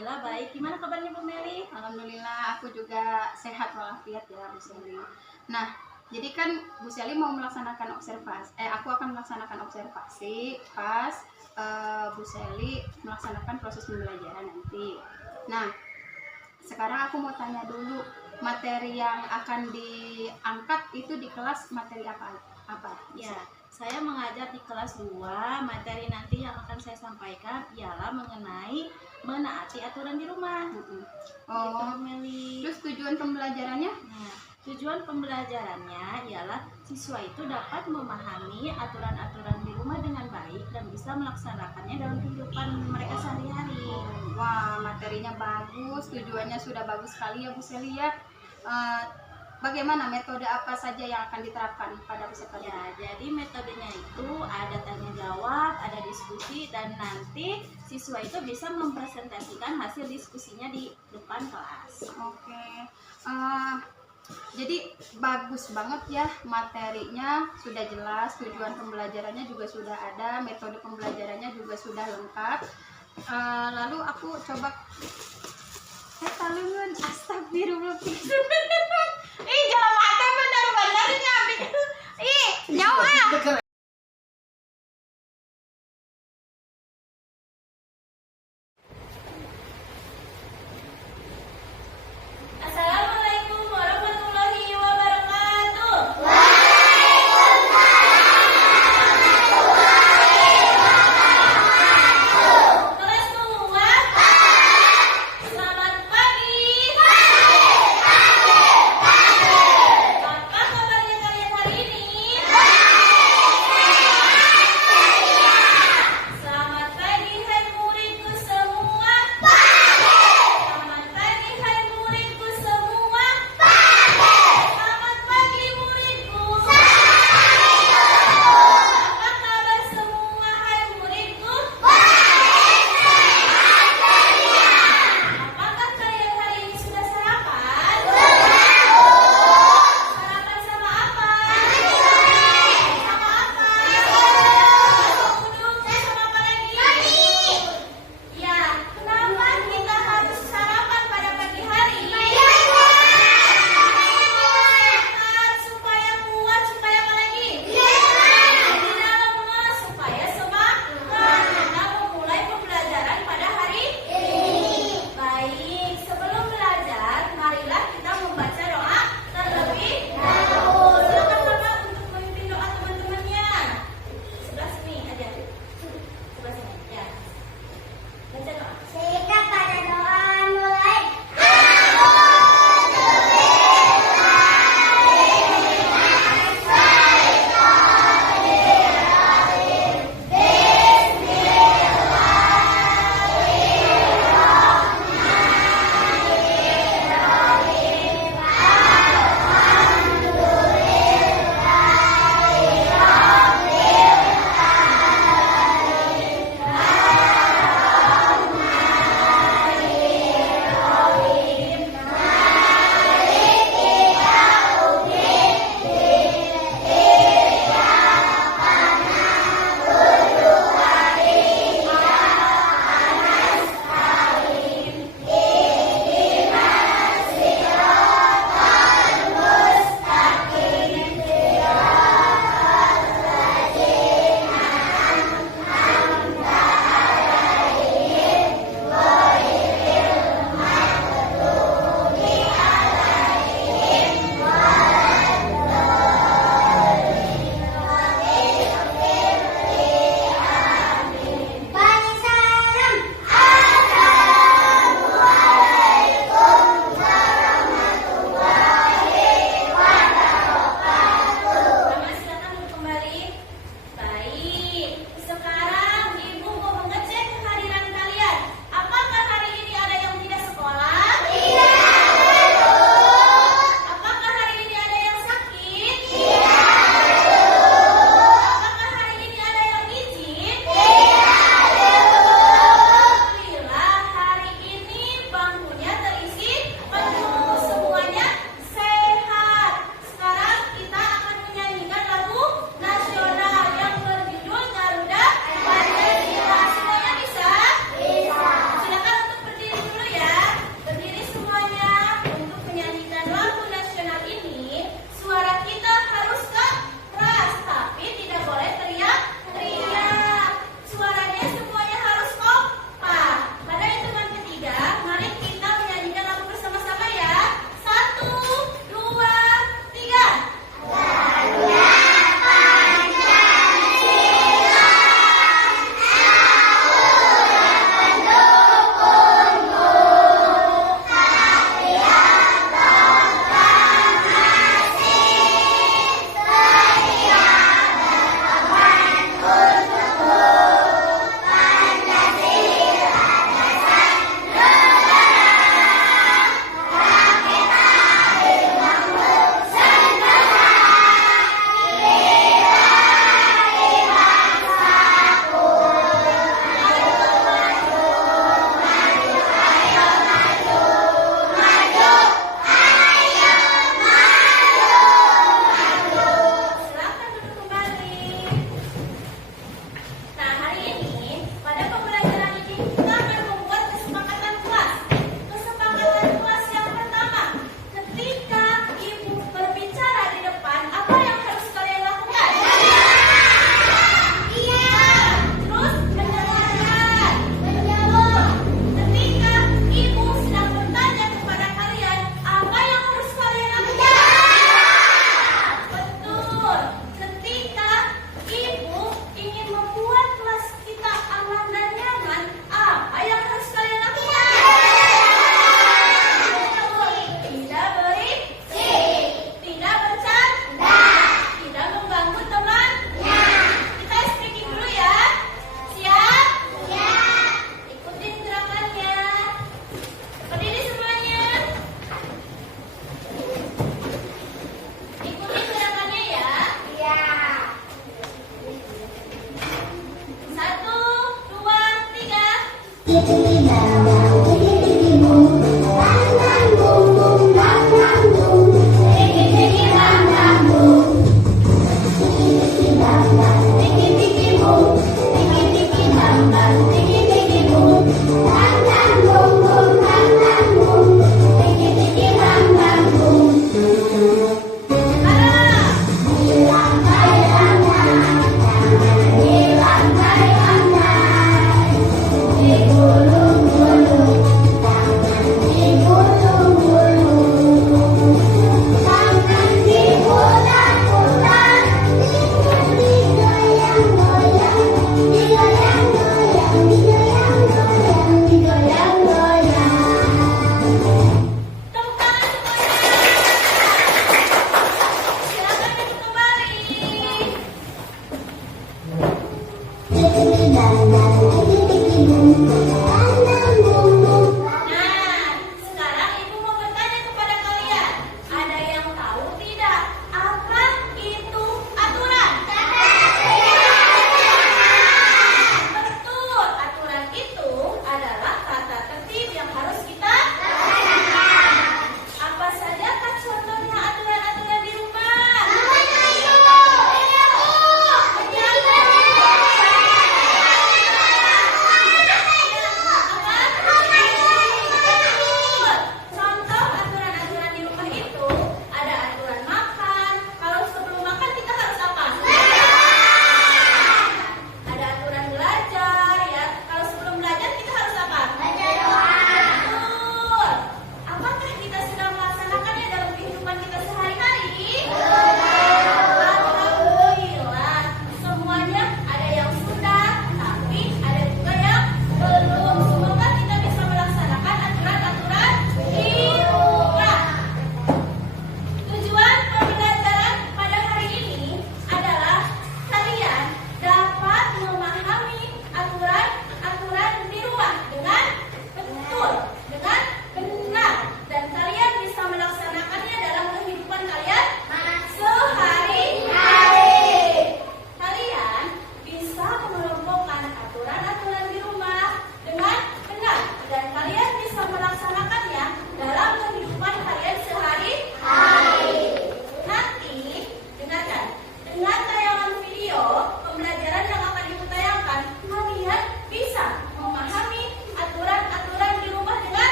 Alhamdulillah baik. Gimana kabarnya Bu Meli? Alhamdulillah aku juga sehat walafiat ya Bu Seli. Nah, jadi kan Bu Seli mau melaksanakan observasi, aku akan melaksanakan observasi pas Bu Seli melaksanakan proses pembelajaran nanti. Nah, sekarang aku mau tanya dulu, materi yang akan diangkat itu di kelas materi apa? Ya, saya mengajar di kelas 2. Materi nanti yang akan saya sampaikan ialah mengenai menaati aturan di rumah. Oh, Gitu, Bu Meli. terus tujuan pembelajarannya? Nah, tujuan pembelajarannya ialah siswa itu dapat memahami aturan-aturan di rumah dengan baik dan bisa melaksanakannya dalam kehidupan mereka sehari-hari. Wah, materinya bagus, tujuannya sudah bagus sekali ya Bu Seli ya. Bagaimana metode apa saja yang akan diterapkan pada peserta? Ya, jadi metodenya itu ada tanya jawab, ada diskusi, dan nanti siswa itu bisa mempresentasikan hasil diskusinya di depan kelas. Oke. Jadi bagus banget ya, materinya sudah jelas, tujuan pembelajarannya juga sudah ada, metode pembelajarannya juga sudah lengkap. Lalu aku coba talungan, astagfirullah. Ih, jangan mati benar-benar nyambi. Ih, nyawa. Assalamualaikum warahmatullahi wabarakatuh. Kelas semua, selamat pagi. Apa kabarnya kalian hari ini?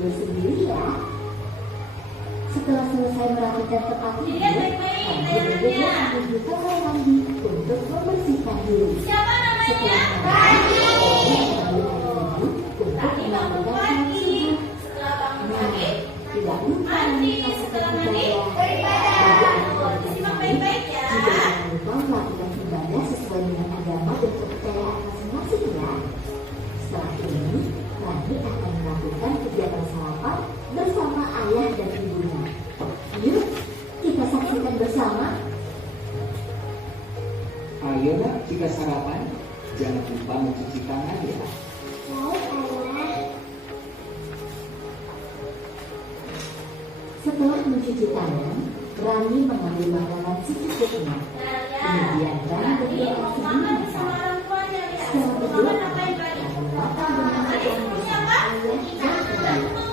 tidur sendiri ya. Setelah selesai merapikan tempat tidur, Rani bergegas menuju kamar mandi untuk membersihkan diri. Siapa namanya? Rani. Untuk Rani bangun melakukan pagi. sholat. Setelah bangun pagi, Tidak lupa mandi. Setelah mandi, beribadah. Disimak baik-baik ya. Tidak jangan lupa melakukan ibadah sesuai dengan agama dan kepercayaan masing-masing ya. Setelah ini, Rani akan melakukan kegiatan sarapan bersama ayah dan ibunya. Yuk, kita saksikan bersama. Ayolah jika sarapan, jangan lupa mencuci tangan ya. Setelah mencuci tangan, Rani mengambil makanan secukupnya. Kemudian Rani berdoa Makan sebentar. sama orang tuanya ya. Setelah Makan berdoa, apa yang tadi? Rani makan dengan makan bersama ayah dan ibu.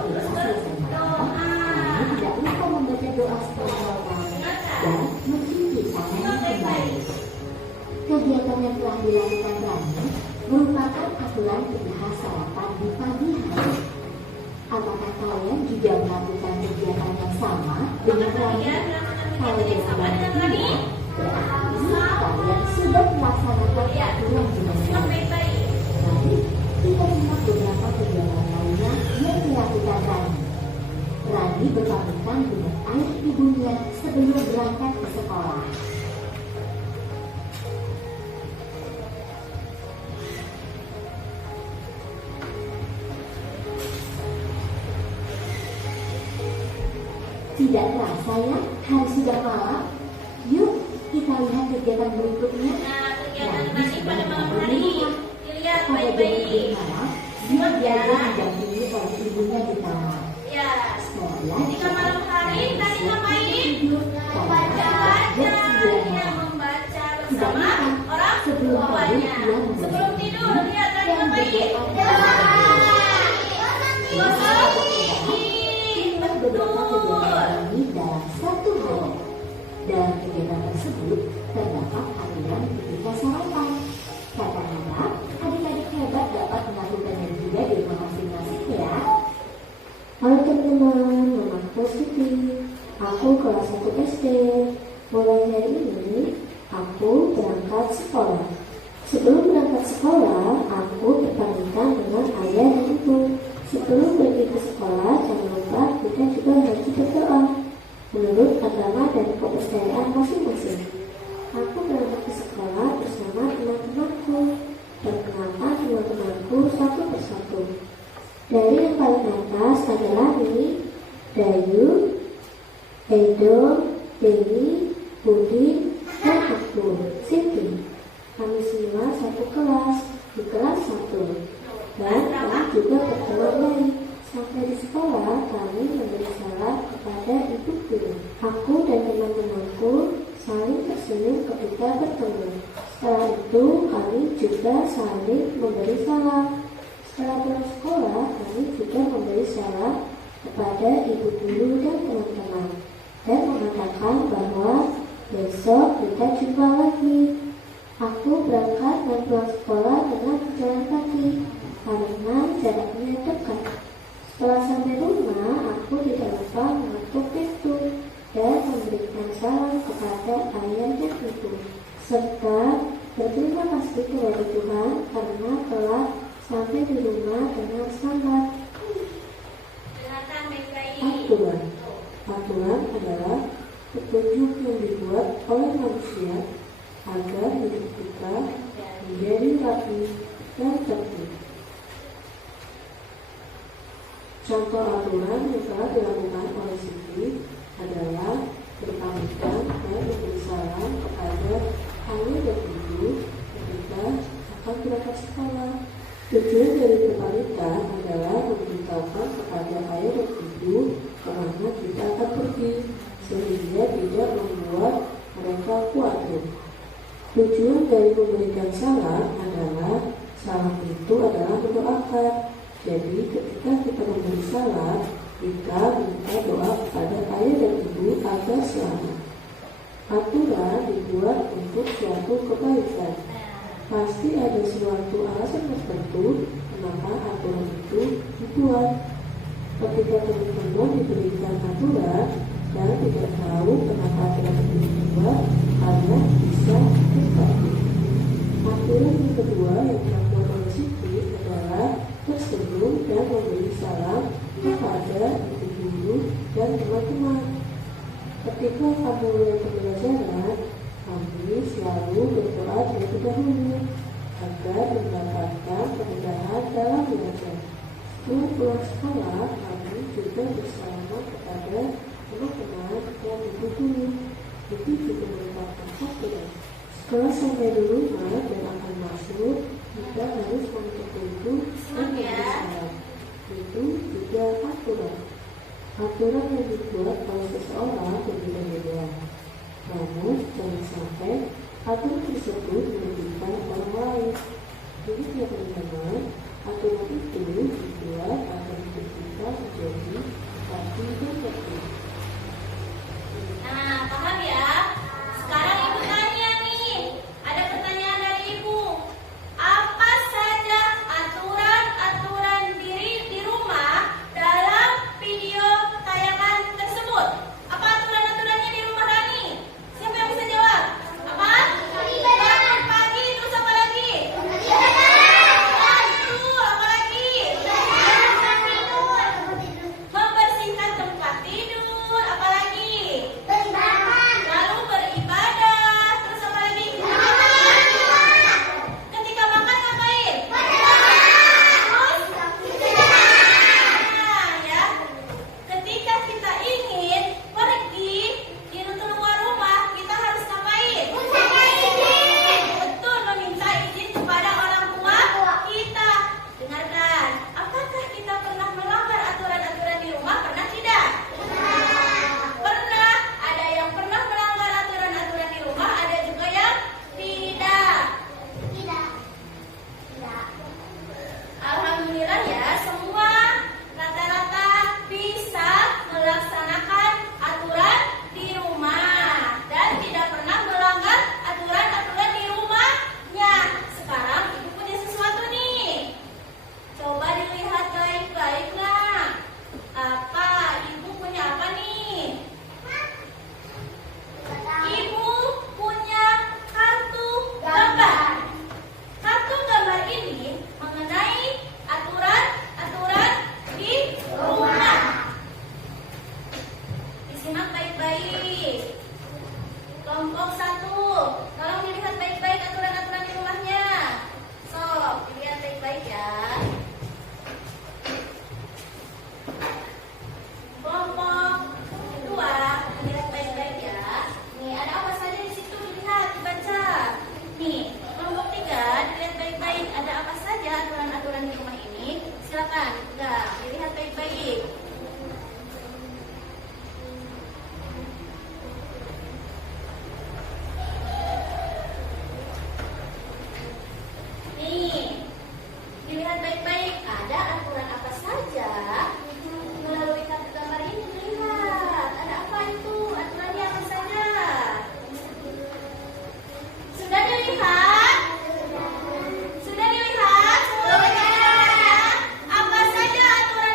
Setelah selesai makan, Rani tidak lupa membaca doa setelah sarapan dan mencuci tangan kembali. Kegiatan yang telah dilakukan Rani merupakan aturan dibahas sarapan di pagi hari. Apakah kalian juga melakukan kegiatan yang sama dengan Rani? Kalau jawaban tidak, berarti kalian sudah melaksanakan aturan dengan baik. Mari kita simak beberapa kegiatan lainnya yang dilakukan Rani. Rani berpamitan dengan ayah ibunya sebelum berangkat ke sekolah. Tidak terasa ya, hari sudah malam. Yuk, kita lihat kegiatan berikutnya. Nah, kegiatan Rani pada malam hari. Dilihat Pada jam baik-baik. malam, dia belajar didampingi oleh ibunya di kamar. Ya. Setelah Jika malam hari, Rani ngapain? Membaca Dia membaca bersama orang tuanya. Sebelum tidur, lihat Rani ngapain? beberapa kegiatan ini dalam satu hari. Dalam kegiatan tersebut terdapat aturan ketika sarapan. Kadang-kadang adik-adik hebat dapat melakukannya juga di rumah masing-masing ya. Halo teman-teman, nama aku Siti. Aku kelas 1 SD. Mulai hari ini, aku berangkat sekolah. Sebelum berangkat sekolah, aku berpamitan dengan ayah dan ibu. Sebelum pergi ke sekolah, jangan lupa kita juga harus berdoa menurut agama dan kepercayaan masing-masing. Aku berangkat ke sekolah bersama teman-temanku. Perkenalkan teman-temanku satu persatu. Dari yang paling atas adalah Mimi, Dayu, Edo, Dewi, Budi, dan aku, Siti. Kami semua satu kelas, di kelas 1. Dan kami juga berteman baik. Sampai di sekolah, kami memberi salam kepada ibu guru. Aku dan teman-temanku saling tersenyum ketika bertemu. Setelah itu, kami juga saling memberi salam. Setelah pulang sekolah, kami juga memberi salam kepada ibu guru dan teman-teman dan mengatakan bahwa besok kita jumpa lagi. Aku berangkat dan pulang sekolah dengan berjalan kaki karena jaraknya dekat. Setelah sampai rumah, aku tidak lupa mengetuk pintu dan memberikan salam kepada ayah dan ibu, serta berterima kasih kepada Tuhan karena telah sampai di rumah dengan selamat. Aturan. Aturan adalah petunjuk yang dibuat oleh manusia agar hidup kita menjadi rapi dan tertib. Contoh aturan yang telah dilakukan oleh Siti adalah berpamitan dan memberi salam kepada ayah dan ibu ketika akan berangkat sekolah. Tujuan dari berpamitan adalah memberitahukan kepada ayah dan ibu kemana kita akan pergi, sehingga tidak membuat mereka khawatir. Tujuan dari memberikan salam adalah salam itu adalah mendoakan. Jadi ketika kita memberi salam, kita minta doa kepada ayah dan ibu agar selamat. Aturan dibuat untuk suatu kebaikan. Pasti ada suatu alasan tertentu kenapa aturan itu dibuat. Ketika teman-teman diberikan aturan dan tidak tahu kenapa aturan itu dibuat, kalian bisa berbagi. Aturan yang kedua yang dilakukan oleh Siti adalah tersenyum dan memberi salam kepada ibu guru dan teman-teman. Ketika kami mulai pembelajaran, kami selalu berdoa terlebih dahulu agar mendapatkan kemudahan dalam belajar. Setelah pulang sekolah, kami juga bersalaman kepada teman-teman dan ibu guru. Itu juga merupakan aturan. Setelah sampai di rumah dan akan masuk, kita harus menutup pintu dan memberi salam. Itu juga aturan. Aturan yang dibuat oleh seseorang berbeda-beda. Namun, jangan sampai aturan tersebut merugikan orang lain. Jadi, teman-teman, aturan itu dibuat agar hidup kita menjadi rapi dan tertib. Nah, paham ya? Sekarang ibu tanya nih, ada pertanyaan dari ibu. Apa saja aturan-aturan di rumah dalam video tayangan tersebut? Apa aturan-aturannya di rumah Rani? Siapa yang bisa jawab? Apa? Bangun pagi, terus apa lagi? Betul, apa lagi? Membersihkan tempat tidur, apa lagi? Lalu beribadah, terus apa lagi? Ketika makan ngapain? Terus? Nah, ya. Ketika kita ingin pergi di luar rumah, kita harus ngapain? Betul, meminta izin kepada orang tua kita. Dengarkan, apakah kita pernah melanggar aturan-aturan di rumah? Pernah tidak? Pernah. Ada yang pernah melanggar aturan-aturan di rumah, ada juga yang tidak. Alhamdulillah ya, semua rata-rata bisa melaksanakan aturan di rumah dan tidak pernah melanggar aturan-aturan di rumahnya. Sekarang ibu punya sesuatu nih. Coba dilihat baik-baik nak. Apa? Ibu punya apa nih? Ibu punya kartu gambar. Kartu gambar ini mengenai aturan-aturan di rumah. Disimak baik-baik. Kelompok 1, tolong dilihat baik-baik aturan-aturan di rumahnya. Sok, dilihat baik-baik ya. Kelompok 2, dilihat baik-baik ya. Nih, ada apa saja di situ, dilihat, dibaca. Nih, kelompok 3, dilihat baik-baik. Ada apa saja aturan-aturan di rumah ini? Silakan, udah, dilihat baik-baik. Nih, dilihat baik-baik. Ada aturan apa saja? Melalui kartu gambar ini lihat. Ada apa itu? Aturannya apa saja? Sudah dilihat? Sudah dilihat? Apa saja aturan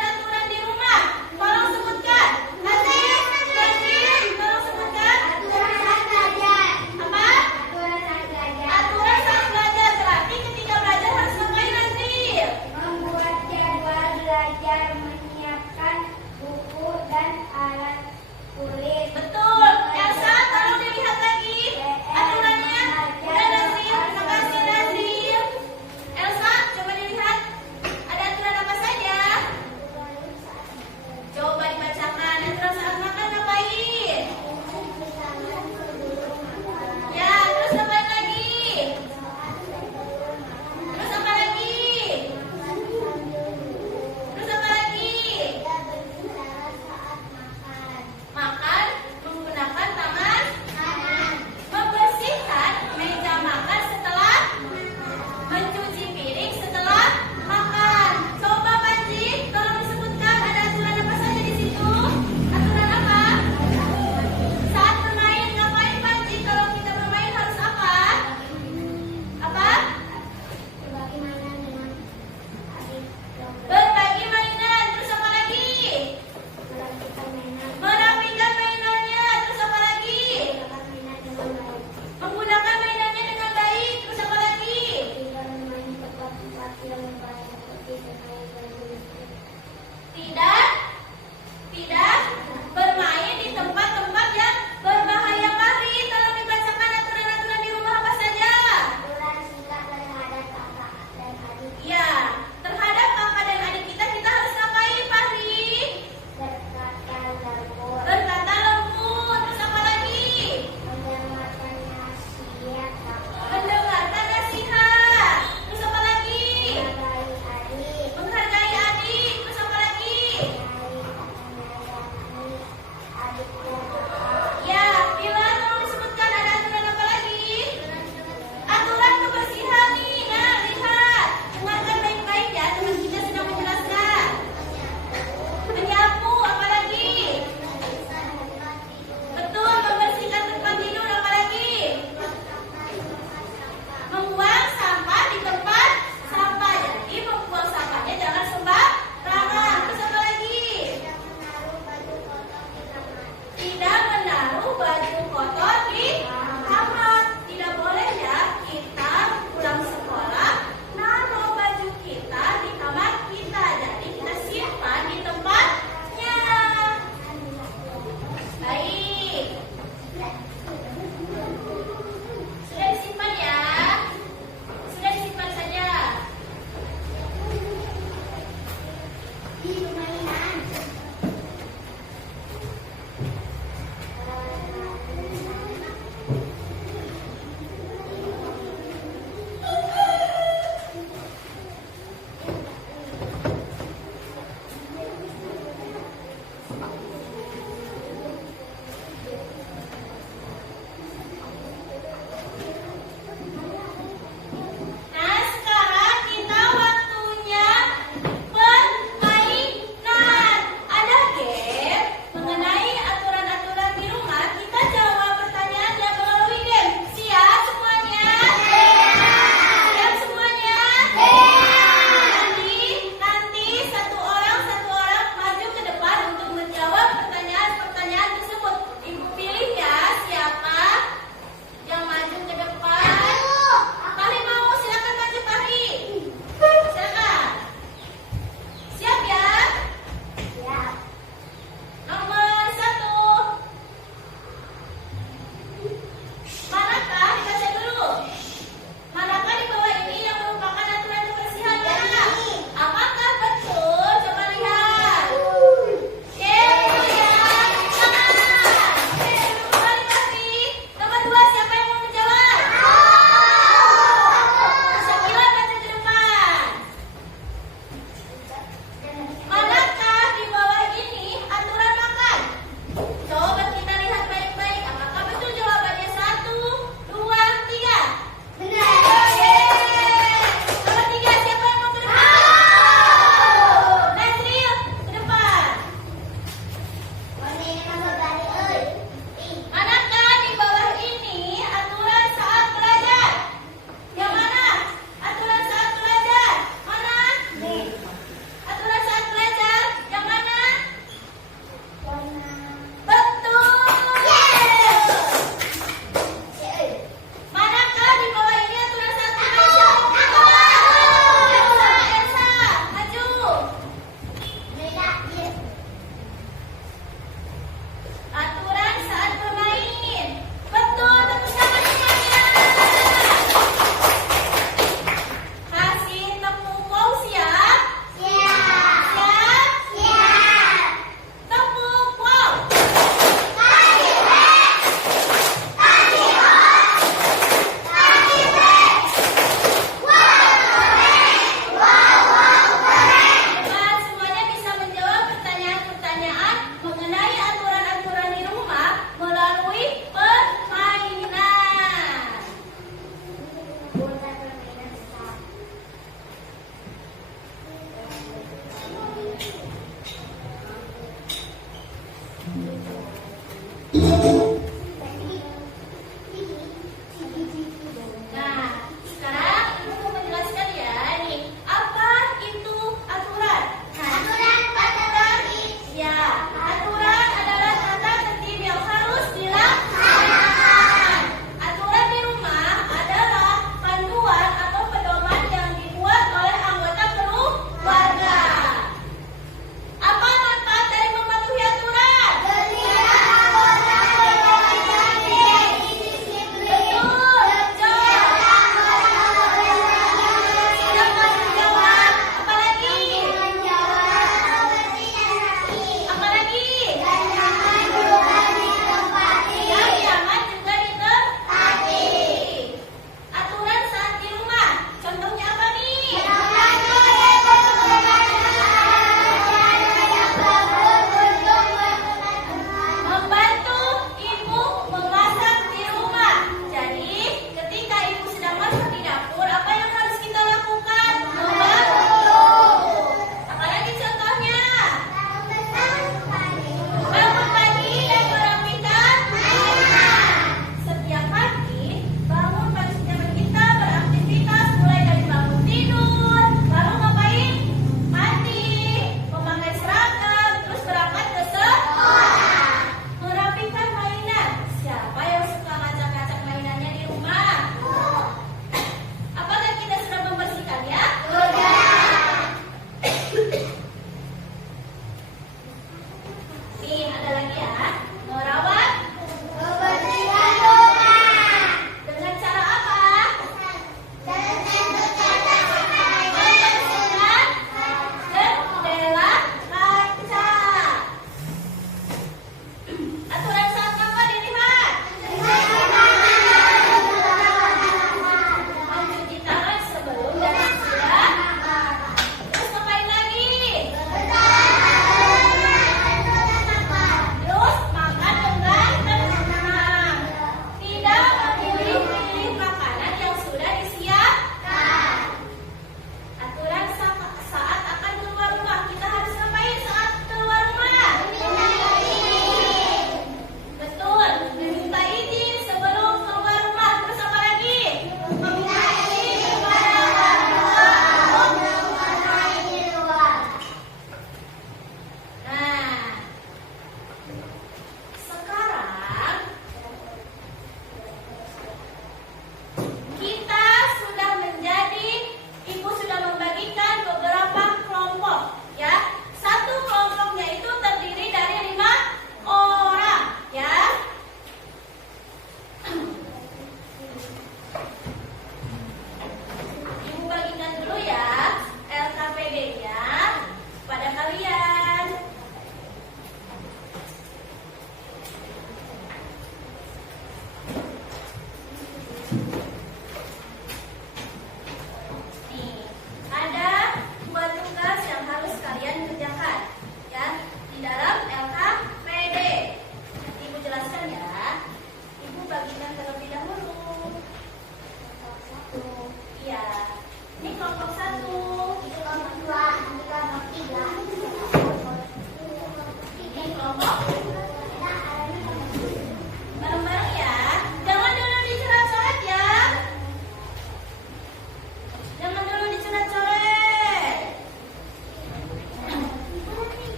permainan. Nah, sekarang kita waktunya bermain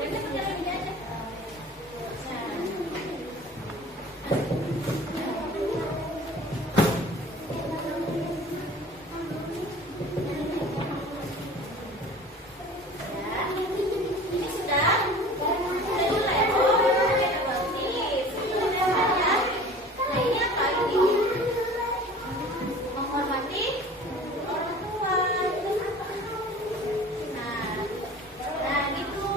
Ini sudah mulai. Oh, ada bagus. Sebenarnya, nah ini apa ini? Menghormati orang tua. Nah gitu.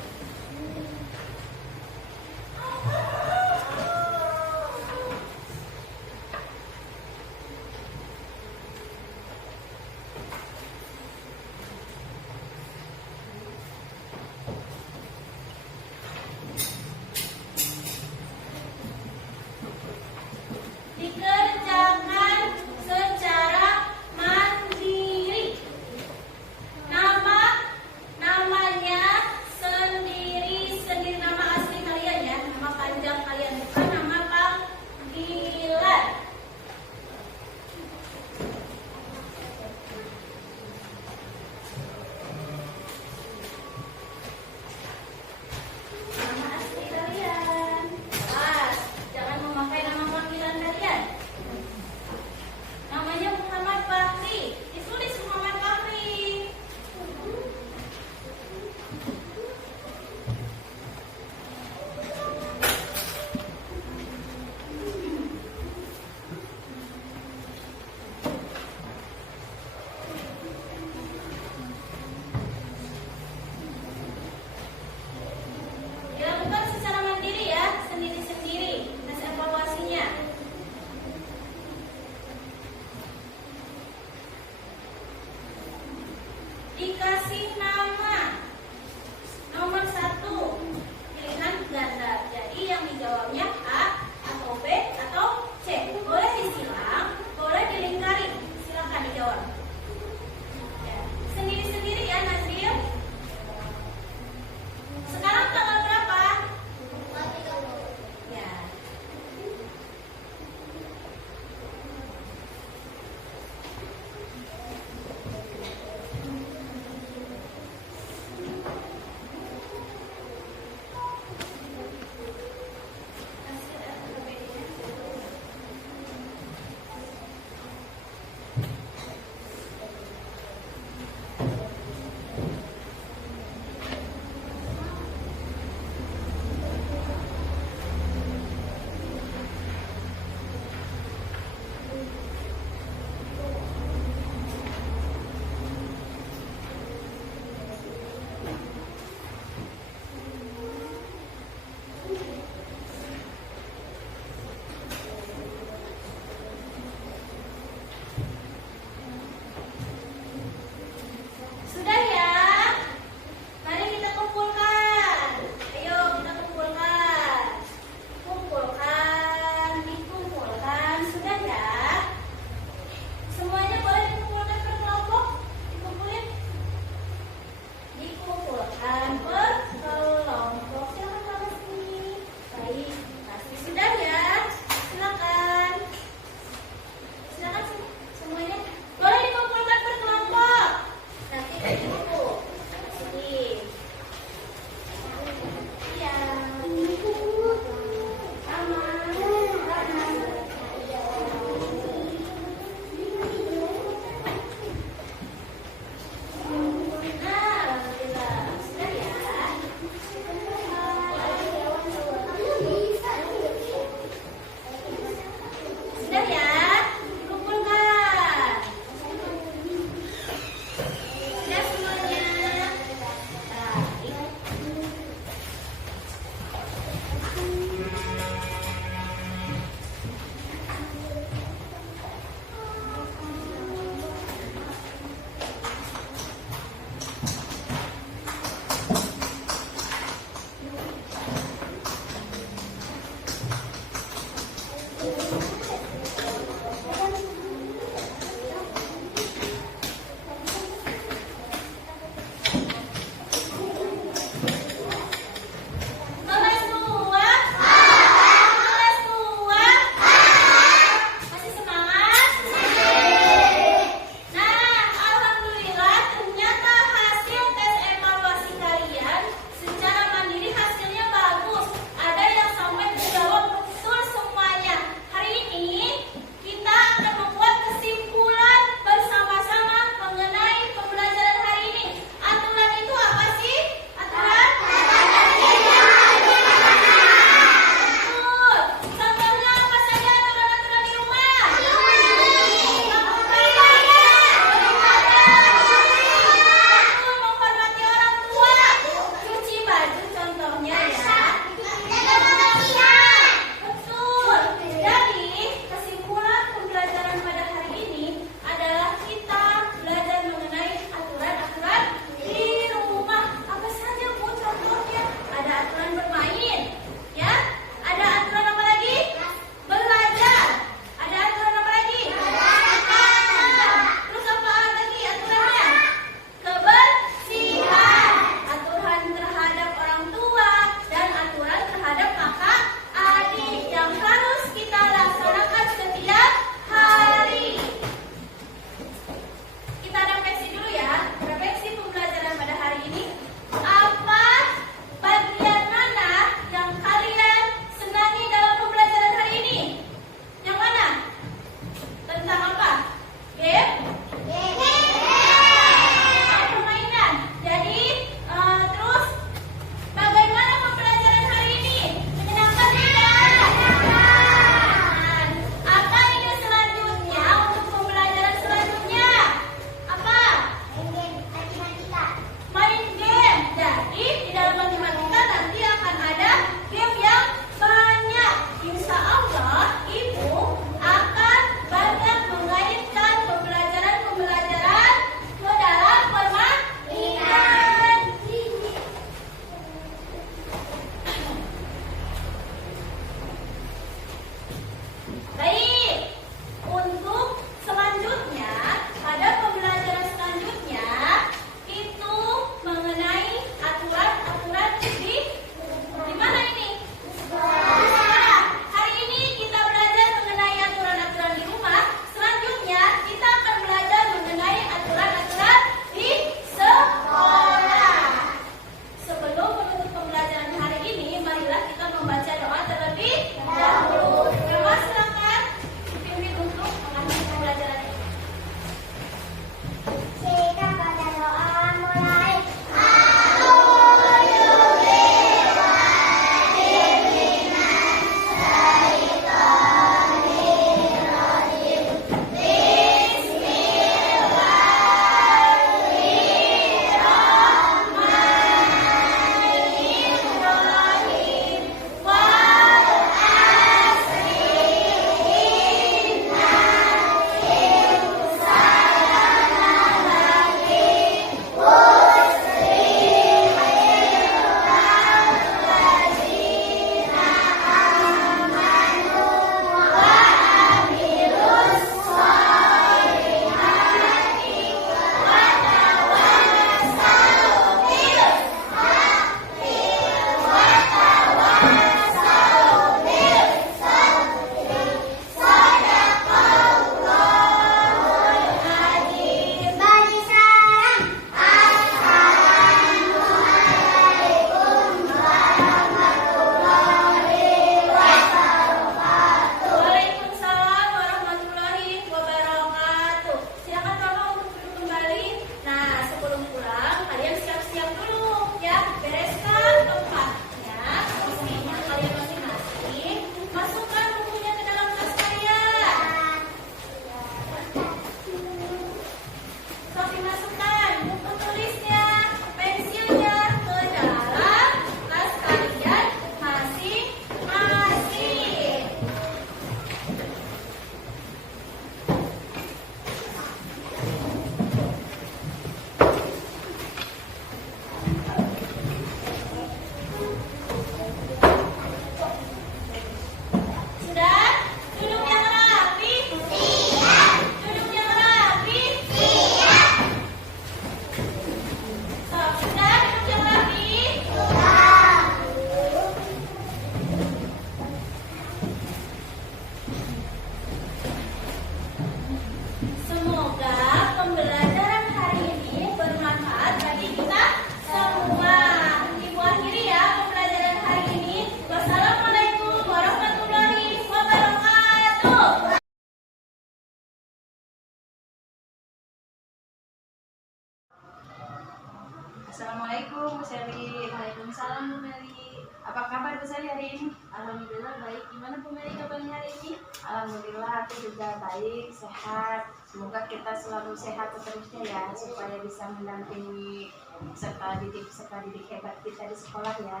Assalamualaikum Bu Seli. Waalaikumsalam Bu Meli. Apa kabar Bu Seli hari ini? Alhamdulillah baik. Gimana Bu Meli kabarnya hari ini? Alhamdulillah aku juga baik, sehat. Semoga kita selalu sehat seterusnya ya, supaya bisa mendampingi peserta didik hebat kita di sekolah ya.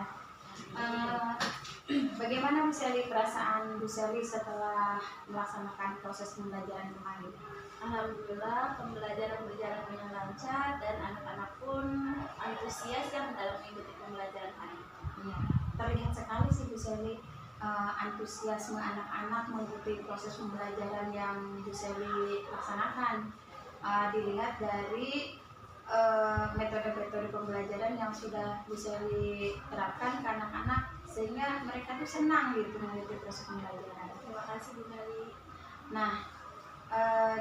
Bagaimana Bu Seli perasaan Bu Seli setelah melaksanakan proses pembelajaran kemarin? Alhamdulillah pembelajaran berjalan dengan lancar dan anak-anak pun antusias yang dalam mengikuti pembelajaran hari ini. Iya, terlihat sekali sih Bu Seli antusiasme anak-anak mengikuti proses pembelajaran yang Bu Seli laksanakan. Dilihat dari metode-metode pembelajaran yang sudah Bu Seli terapkan ke anak-anak, sehingga mereka tuh senang gitu mengikuti proses pembelajaran. Terima kasih Bu Meli. Nah,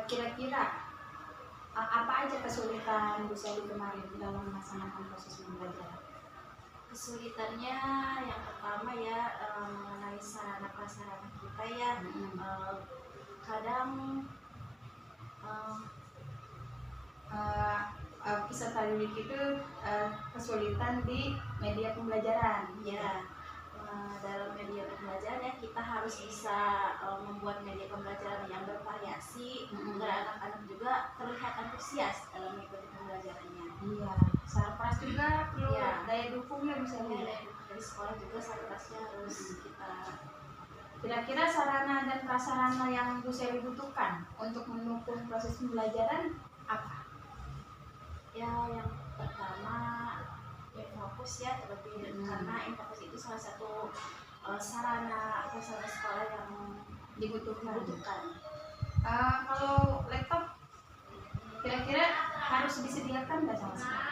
kira-kira apa aja kesulitan Bu Seli kemarin dalam melaksanakan proses pembelajaran? Kesulitannya yang pertama ya mengenai sarana prasarana kita ya. Kadang Peserta didik itu kesulitan di media pembelajaran. ya dalam media pembelajaran ya kita harus bisa membuat media pembelajaran yang bervariasi agar anak-anak juga terlihat antusias dalam mengikuti pembelajarannya. Iya, sarpras juga perlu Iya. daya dukungnya bisa Dari sekolah juga sarprasnya harus kita. Kira-kira sarana dan prasarana yang Bu Seli butuhkan untuk mendukung proses pembelajaran apa? Ya yang pertama Infokus ya terlebih karena Infokus itu salah satu sarana sekolah yang Dibutuhkan. dibutuhkan. Kalau laptop kira-kira harus disediakan nggak sama sekali?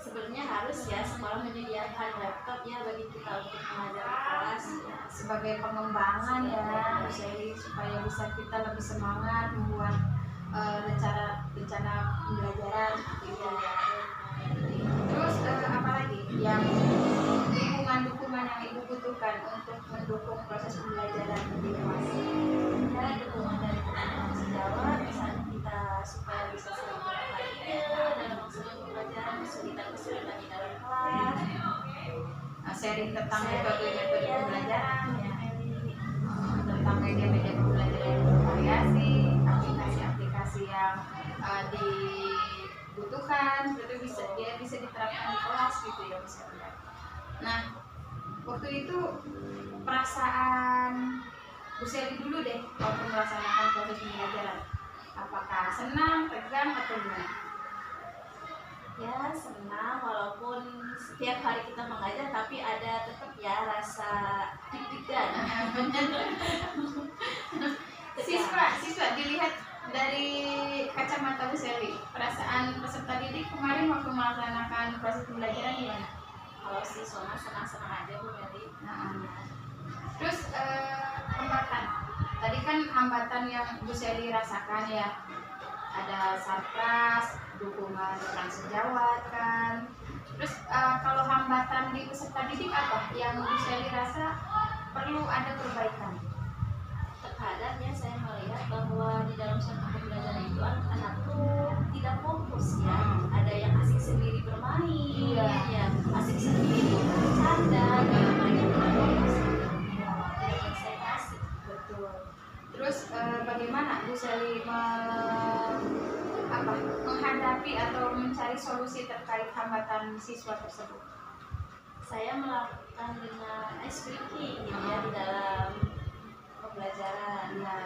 Sebenarnya harus ya sekolah menyediakan laptop ya bagi kita untuk mengajar di kelas ya. Sebagai pengembangan ya Bu Seli, supaya bisa kita lebih semangat membuat rencana pembelajaran gitu ya. Terus apa lagi yang dukungan yang Ibu butuhkan untuk mendukung proses pembelajaran lebih luas? Ya dukungan dari teman-teman sejawat misalnya kita supaya bisa sering berbagi ya dalam maksudnya pembelajaran kesulitan di dalam kelas. Sharing tentang metode-metode Ya, pembelajaran ya, ya. tentang media-media pembelajaran yang bervariasi, aplikasi-aplikasi yang dibutuhkan, itu bisa diterapkan di kelas gitu ya Bu Seli. Nah, waktu itu perasaan Bu Seli dulu deh waktu melaksanakan proses pembelajaran, apakah senang, tegang, atau gimana? Ya senang walaupun setiap hari kita mengajar tapi ada tetap ya rasa deg-degan. Siswa dilihat dari kacamata Bu Seli, perasaan peserta didik kemarin waktu melaksanakan proses pembelajaran gimana? Kalau siswa senang-senang aja Bu Meli. Terus hambatan, tadi kan hambatan yang Bu Seli rasakan ya, ada sarpras, dukungan orang sejawat kan. Terus kalau hambatan di peserta didik apa yang Bu Seli rasa perlu ada perbaikan? Terkadang ya saya melihat bahwa di dalam suatu pembelajaran itu anak-anak tuh tidak fokus ya. Ada yang asik sendiri bermain, Iya. ya asik sendiri bercanda, dan mereka tidak fokus, tidak konsentrasi. Betul. Terus bagaimana Bu Seli menghadapi atau mencari solusi terkait hambatan siswa tersebut? Saya melakukan dengan ice breaking gitu ya di dalam pembelajaran. Ya,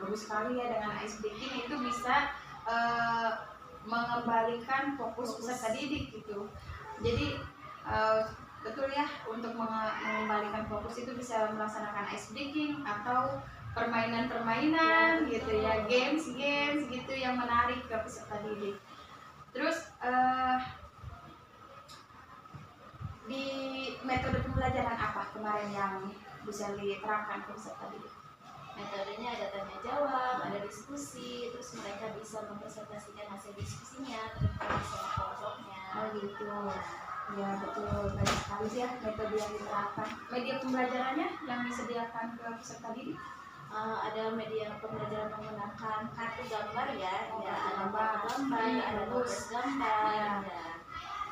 bagus sekali ya, dengan ice breaking itu bisa mengembalikan fokus peserta didik gitu. Jadi betul ya, untuk mengembalikan fokus itu bisa melaksanakan ice breaking atau permainan-permainan gitu ya, games gitu yang menarik ke peserta didik. Terus di metode pembelajaran apa kemarin yang Bu Seli terapkan ke peserta didik? Metodenya ada tanya jawab, ada diskusi, terus mereka bisa mempresentasikan hasil diskusinya, terus sama kelompoknya. Oh gitu. Ya betul, banyak sekali sih ya metode yang diterapkan. Media pembelajarannya yang disediakan ke peserta didik? Ada media pembelajaran menggunakan kartu gambar ya, Oh, ya kartu ada gambar. gambar, ada Bagus. tugas gambar, Ya. ya.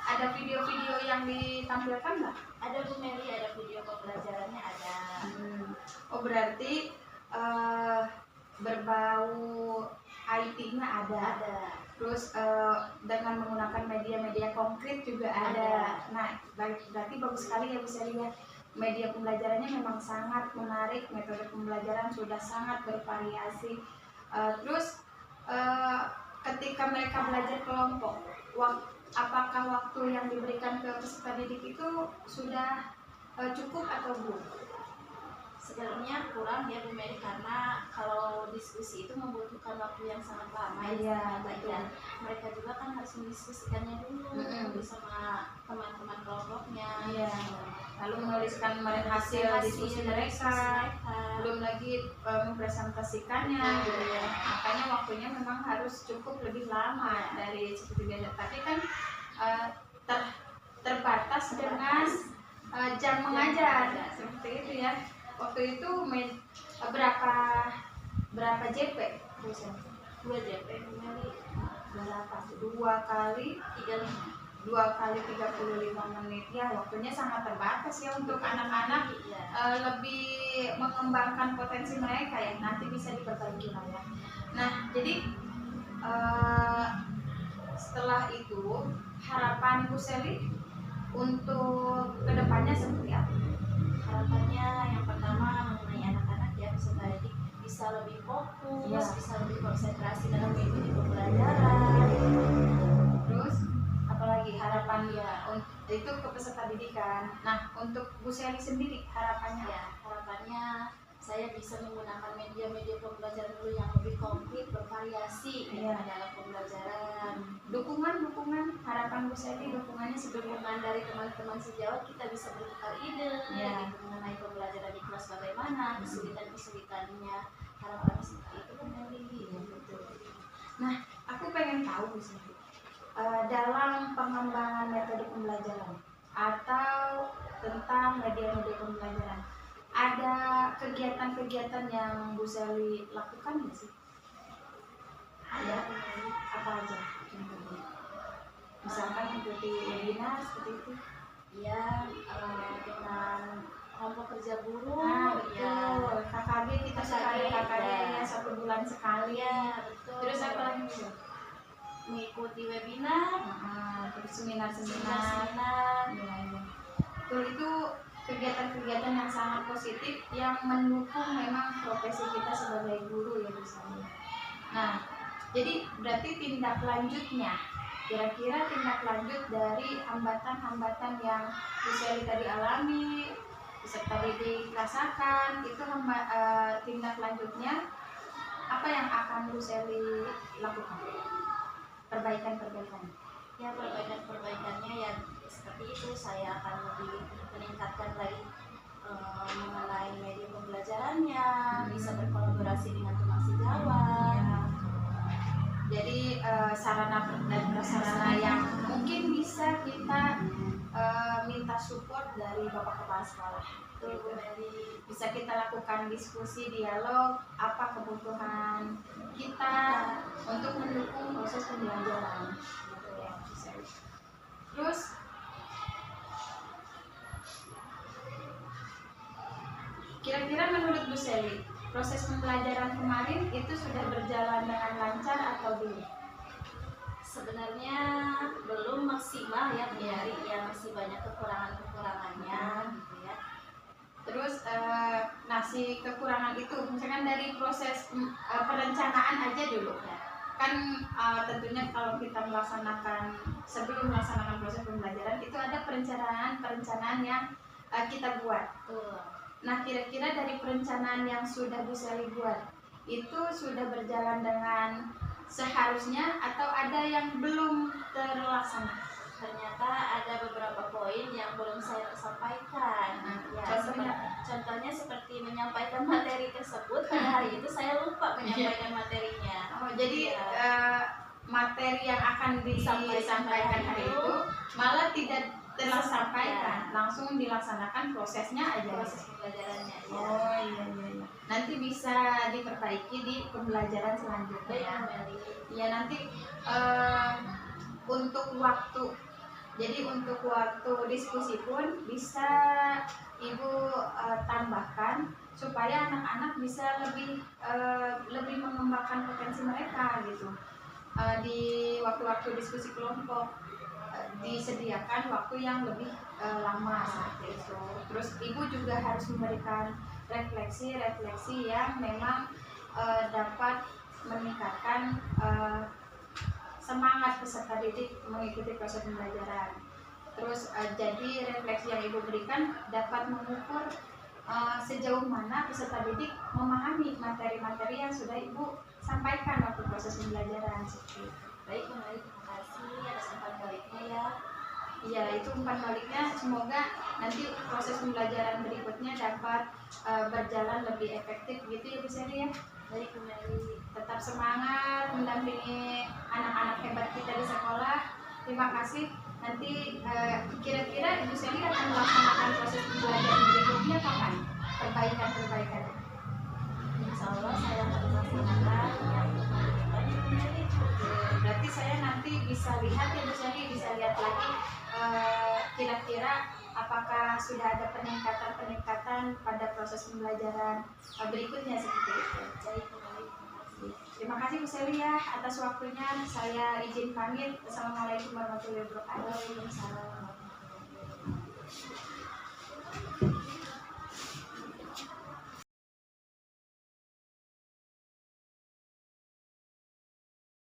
ada video-video yang ditampilkan nggak? Ada Bu Meli, ada video pembelajarannya ada. Oh berarti berbau IT-nya ada. Ada. Terus dengan menggunakan media-media konkret juga ada. Nah, berarti bagus sekali ya Bu Sally ya. Media pembelajarannya memang sangat menarik, metode pembelajaran sudah sangat bervariasi. Terus ketika mereka belajar kelompok, apakah waktu yang diberikan ke peserta didik itu sudah cukup atau belum? Sebenarnya kurang ya Bu Meli, karena kalau diskusi itu membutuhkan waktu yang sangat lama. Iya, betul. Dan mereka juga kan harus mendiskusikannya dulu bersama teman-teman kelompoknya. Iya. Lalu menuliskan hasil diskusi mereka, belum lagi mempresentasikannya gitu ya. Makanya waktunya memang harus cukup lebih lama dari seperti biasa. Tapi kan terbatas dengan jam mengajar seperti itu ya. Waktu itu berapa JP? 2 JP Bu Meli. Berapa? 2 kali 35 menit ya, waktunya sangat terbatas ya untuk anak-anak. Lebih mengembangkan potensi mereka ya, nanti bisa diperbaiki lah ya. Nah jadi setelah itu harapan Bu Sally untuk kedepannya seperti apa? Harapannya yang pertama mengenai anak-anak ya, peserta didik bisa lebih fokus, Ya. bisa lebih konsentrasi dalam mengikuti pembelajaran. Terus apalagi harapan ya itu ke peserta didikan. Nah untuk Bu Sally sendiri harapannya? Ya, harapannya saya bisa menggunakan media-media pembelajaran dulu yang lebih konkret, bervariasi dalam pembelajaran. Dukungan harapan Bu Sally, dukungannya seperti Dukungan dari teman-teman sejawat, kita bisa bertukar ide Ya. gitu, mengenai pembelajaran di kelas bagaimana, kesulitan-kesulitannya. Harapannya seperti itu Bu Meli. betul. Nah aku pengen tahu Bu Sally, dalam pengembangan metode pembelajaran atau tentang media-media pembelajaran, ada kegiatan-kegiatan yang Bu Sally lakukan nggak sih? Ada. Apa aja contohnya? Misalkan mengikuti webinar seperti itu. Ya, dengan kelompok kerja guru. Nah betul. KKB kita sekali KKB ya 1 bulan sekali. Ya, betul. Terus apa lagi Bu? Mengikuti webinar, Terus seminar-seminar. Ya. Betul, itu kegiatan-kegiatan yang sangat positif yang mendukung memang profesi kita sebagai guru ya Bu Sally. Nah, jadi berarti tindak lanjutnya, kira-kira tindak lanjut dari hambatan-hambatan yang Bu Sally tadi alami, peserta didik rasakan, itu tindak lanjutnya apa yang akan Bu Sally lakukan? Perbaikan-perbaikan. ya perbaikan-perbaikannya ya seperti itu. Saya akan lebih meningkatkan lagi mengenai media pembelajarannya, bisa berkolaborasi dengan teman sejawat. Jadi sarana dan prasarana yang mungkin bisa kita minta support dari Bapak Kepala Sekolah. Betul Bu Meli. Bisa kita lakukan diskusi, dialog, apa kebutuhan kita untuk mendukung proses pembelajaran. Gitu ya, Bu Sally. Terus kira-kira menurut Bu Sally, proses pembelajaran kemarin itu sudah berjalan dengan lancar atau belum? Sebenarnya belum maksimal ya Bu Meli, ya masih banyak kekurangan-kekurangannya gitu ya. Terus si kekurangan itu misalkan dari proses perencanaan aja dulu ya. Kan tentunya kalau kita sebelum melaksanakan proses pembelajaran itu ada perencanaan yang kita buat. Nah kira-kira dari perencanaan yang sudah Bu Sally buat itu sudah berjalan dengan seharusnya atau ada yang belum terlaksana? Ternyata ada beberapa poin yang belum saya sampaikan. Contohnya seperti menyampaikan materi tersebut pada hari itu saya lupa menyampaikan materinya. Jadi materi yang akan disampaikan hari itu malah tidak tersampaikan, langsung dilaksanakan prosesnya aja. Proses pembelajarannya. Oh iya. Nanti bisa diperbaiki di pembelajaran selanjutnya. Ya nanti untuk waktu Jadi untuk waktu diskusi pun bisa Ibu tambahkan supaya anak-anak bisa lebih mengembangkan potensi mereka gitu. Di waktu-waktu diskusi kelompok disediakan waktu yang lebih lama seperti itu. Terus Ibu juga harus memberikan refleksi yang memang dapat meningkatkan semangat peserta didik mengikuti proses pembelajaran. Terus jadi refleksi yang Ibu berikan dapat mengukur sejauh mana peserta didik memahami materi-materi yang sudah Ibu sampaikan waktu proses pembelajaran seperti itu. Baik, terima kasih atas umpan baliknya ya. Iya, itu umpan baliknya. Semoga nanti proses pembelajaran berikutnya dapat berjalan lebih efektif gitu ya Bu Sally ya. Baik, kembali. Tetap semangat mendampingi anak-anak hebat kita di sekolah. Terima kasih. Nanti kira-kira Ibu Sally akan melaksanakan proses pembelajaran berikutnya kapan? Perbaikan. Insya Allah saya akan melaksanakan yang kembali. Berarti saya nanti bisa lihat ya Bu Sally, bisa lihat lagi kira-kira apakah sudah ada peningkatan pada proses pembelajaran berikutnya seperti itu. Baik, kembali. Terima kasih Bu Sally ya atas waktunya. Saya izin pamit. Assalamualaikum warahmatullahi wabarakatuh. Waalaikumsalam.